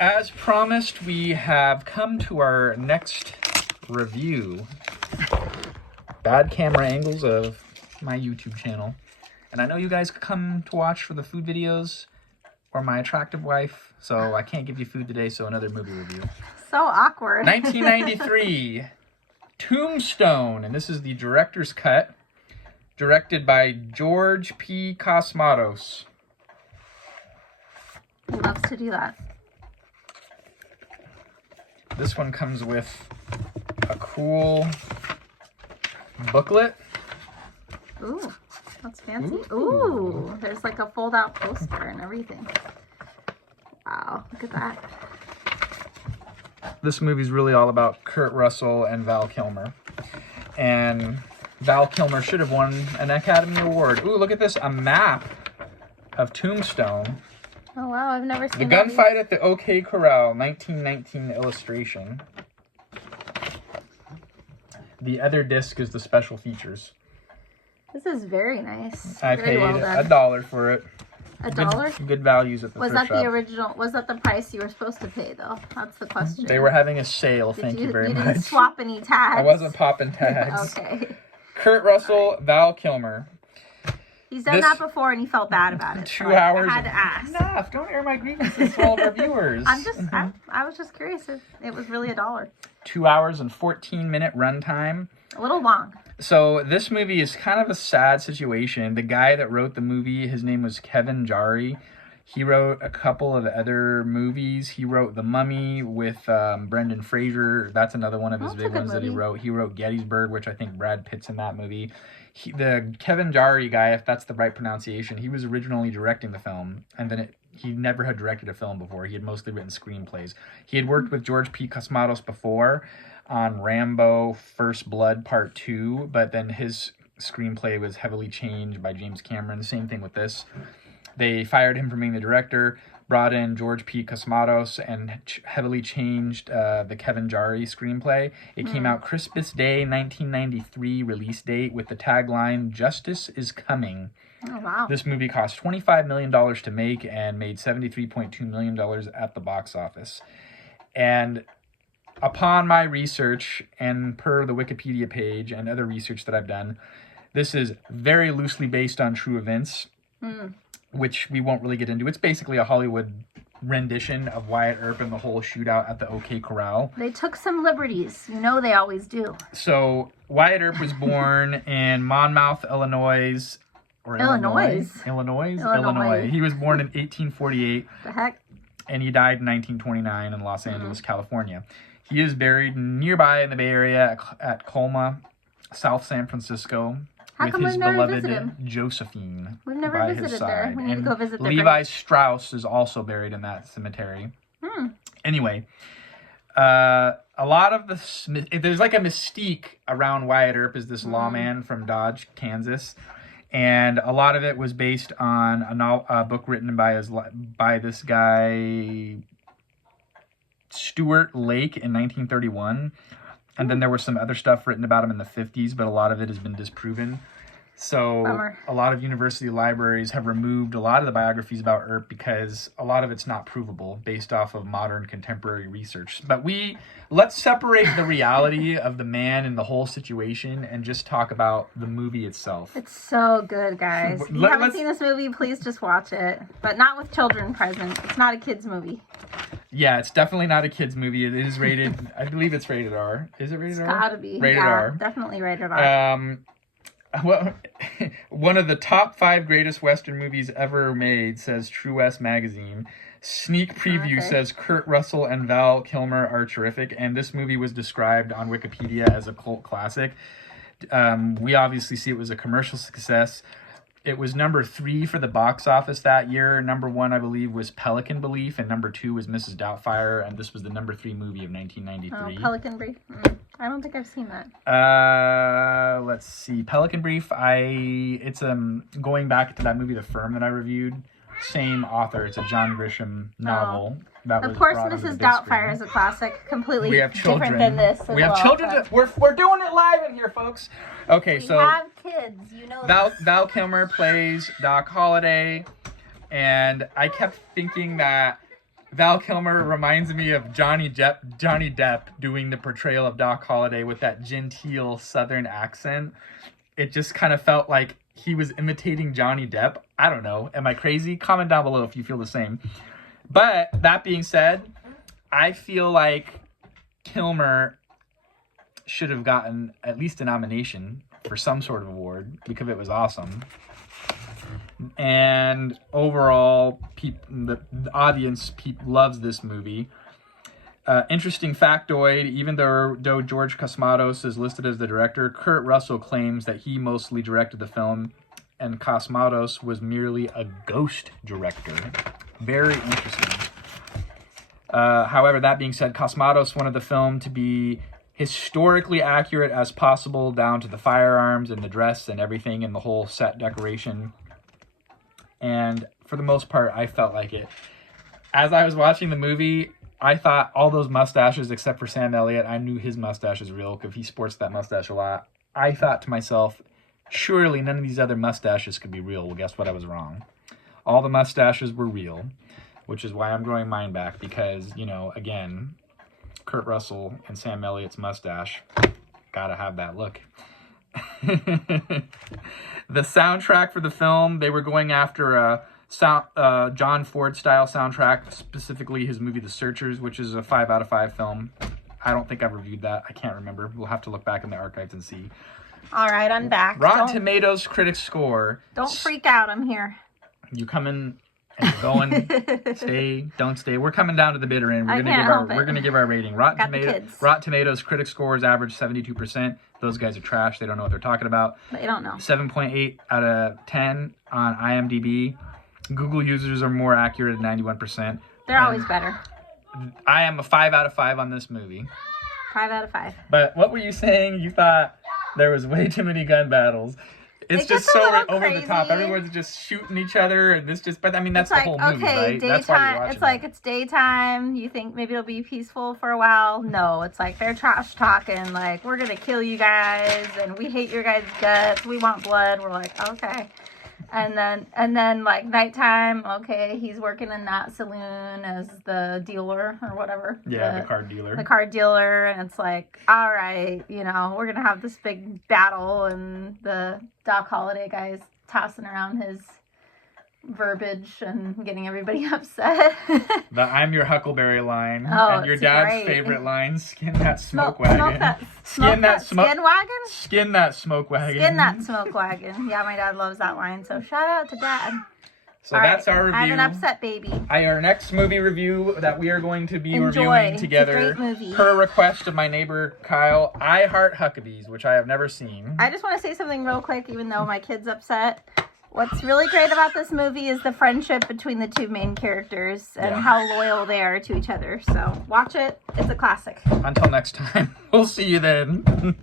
As promised, we have come to our next review. Bad camera angles of my YouTube channel. And I know you guys come to watch for the food videos or my attractive wife, so I can't give you food today, so another movie review. So awkward. 1993, Tombstone, and this is the director's cut, directed by George P. Cosmatos. He loves to do that. This one comes with a cool booklet. Ooh, that's fancy. Ooh, there's like a fold-out poster and everything. Wow, look at that. This movie's really all about Kurt Russell and Val Kilmer. And Val Kilmer should have won an Academy Award. Ooh, look at this, a map of Tombstone. Oh wow, I've never seen The gunfight at the OK Corral, 1919 illustration. The other disc is the special features. This is very nice. I very paid well done. $1 for it. $1? Good values at the Was thrift that the shop. original? Was that the price you were supposed to pay though? That's the question. They were having a sale, thank you very you much. didn't swap any tags. I wasn't popping tags. Okay. Kurt Russell, Val Kilmer. He's done that before and he felt bad about it. 2 so hours. I had to ask. Enough. Don't air my grievances to all of our viewers. I was just curious if it was really $1. 2 hours and 14-minute runtime. A little long. So this movie is kind of a sad situation. The guy that wrote the movie, his name was Kevin Jarry. He wrote a couple of other movies. He wrote The Mummy with Brendan Fraser. That's another one of his big ones that he wrote. He wrote Gettysburg, which I think Brad Pitt's in that movie. The Kevin Jarry guy, if that's the right pronunciation, he was originally directing the film, and then he never had directed a film before. He had mostly written screenplays. He had worked with George P. Cosmatos before on Rambo First Blood Part 2, but then his screenplay was heavily changed by James Cameron. Same thing with this. They fired him from being the director, brought in George P. Cosmatos, and heavily changed the Kevin Jarry screenplay. It came out Christmas Day, 1993 release date with the tagline, "Justice is Coming." Oh, wow. This movie cost $25 million to make and made $73.2 million at the box office. And upon my research, and per the Wikipedia page and other research that I've done, this is very loosely based on true events. Which we won't really get into. It's basically a Hollywood rendition of Wyatt Earp and the whole shootout at the OK Corral. They took some liberties. You know they always do. So Wyatt Earp was born in Monmouth, Illinois. Illinois. He was born in 1848. The heck? And he died in 1929 in Los Angeles, California. He is buried nearby in the Bay Area at Colma, South San Francisco. How come we've never visited him? Josephine. We've never visited there. We need to go visit there. Levi Strauss is also buried in that cemetery. Anyway, a lot of there's like a mystique around Wyatt Earp as this lawman from Dodge, Kansas. And a lot of it was based on a book written by this guy, Stuart Lake, in 1931. And then there was some other stuff written about him in the 50s, but a lot of it has been disproven. So a lot of university libraries have removed a lot of the biographies about Earp because a lot of it's not provable based off of modern contemporary research. But let's separate the reality of the man and the whole situation and just talk about the movie itself. It's so good, guys. If you haven't seen this movie, please just watch it. But not with children present. It's not a kid's movie. Yeah, it's definitely not a kid's movie. It is rated, I believe it's rated R. Is it rated R? It's gotta be. Rated R. Definitely rated R. Well, one of the top 5 greatest Western movies ever made, says True West Magazine. Sneak preview says Kurt Russell and Val Kilmer are terrific, and this movie was described on Wikipedia as a cult classic. We obviously see it was a commercial success. It was number 3 for the box office that year. Number 1, I believe, was Pelican Belief, and number 2 was Mrs. Doubtfire, and this was the number 3 movie of 1993. Oh, Pelican Brief. I don't think I've seen that. Let's see. Pelican Brief, it's going back to that movie, The Firm, that I reviewed. Same author. It's a John Grisham novel. That of course, Mrs. Doubtfire is a classic. Completely different than this. We have children. We're doing it live in here, folks. Okay, we have kids. You know Val Kilmer plays Doc Holliday, and I kept thinking that Val Kilmer reminds me of Johnny Depp doing the portrayal of Doc Holliday with that genteel Southern accent. It just kind of felt like he was imitating Johnny Depp. I don't know. Am I crazy? Comment down below if you feel the same. But that being said, I feel like Kilmer should have gotten at least a nomination for some sort of award because it was awesome. And overall, the audience loves this movie. Interesting factoid, even though George Cosmatos is listed as the director, Kurt Russell claims that he mostly directed the film and Cosmatos was merely a ghost director. Very interesting. However, that being said, Cosmatos wanted the film to be historically accurate as possible, down to the firearms and the dress and everything and the whole set decoration. And for the most part, I felt like it. As I was watching the movie, I thought all those mustaches, except for Sam Elliott, I knew his mustache is real because he sports that mustache a lot. I thought to myself, surely none of these other mustaches could be real. Well, guess what? I was wrong. All the mustaches were real, which is why I'm growing mine back because, you know, again, Kurt Russell and Sam Elliott's mustache, gotta have that look. The soundtrack for the film, they were going after a John Ford style soundtrack, specifically his movie The Searchers, which is a 5 out of 5 film. I don't think I've reviewed that. I can't remember. We'll have to look back in the archives and see. All right, I'm back. Rotten Tomatoes critics score. Don't freak out. I'm here. You coming and you're going. Stay, don't stay. We're coming down to the bitter end. We're gonna give our rating. Rotten Tomatoes critic scores average 72%. Those guys are trash. They don't know what they're talking about. They don't know. 7.8 out of 10 on IMDb. Google users are more accurate at 91%. They're always better. I am a 5 out of 5 on this movie. 5 out of 5. But what were you saying? You thought there was way too many gun battles. It's just so over the top. Everyone's just shooting each other, and but I mean that's the whole movie, right? Daytime. That's why you're watching it's daytime. You think maybe it'll be peaceful for a while? No, it's like they're trash talking. Like, we're gonna kill you guys, and we hate your guys' guts. We want blood. We're like, okay. And then like nighttime, okay, he's working in that saloon as the dealer or whatever. Yeah, the card dealer. The card dealer, and it's like, all right, you know, we're gonna have this big battle, and the Doc Holliday guy's tossing around his verbiage and getting everybody upset. The "I'm your Huckleberry" line, and your dad's favorite line: "Skin that smoke wagon." Skin that smoke wagon. Skin that smoke wagon. Skin that smoke wagon. Yeah, my dad loves that line. So shout out to Dad. So that's our review. I have an upset baby. Our next movie review that we are going to be reviewing together, it's a great movie. Per request of my neighbor Kyle, I Heart Huckabees, which I have never seen. I just want to say something real quick, even though my kid's upset. What's really great about this movie is the friendship between the two main characters and how loyal they are to each other. So watch it. It's a classic. Until next time, we'll see you then.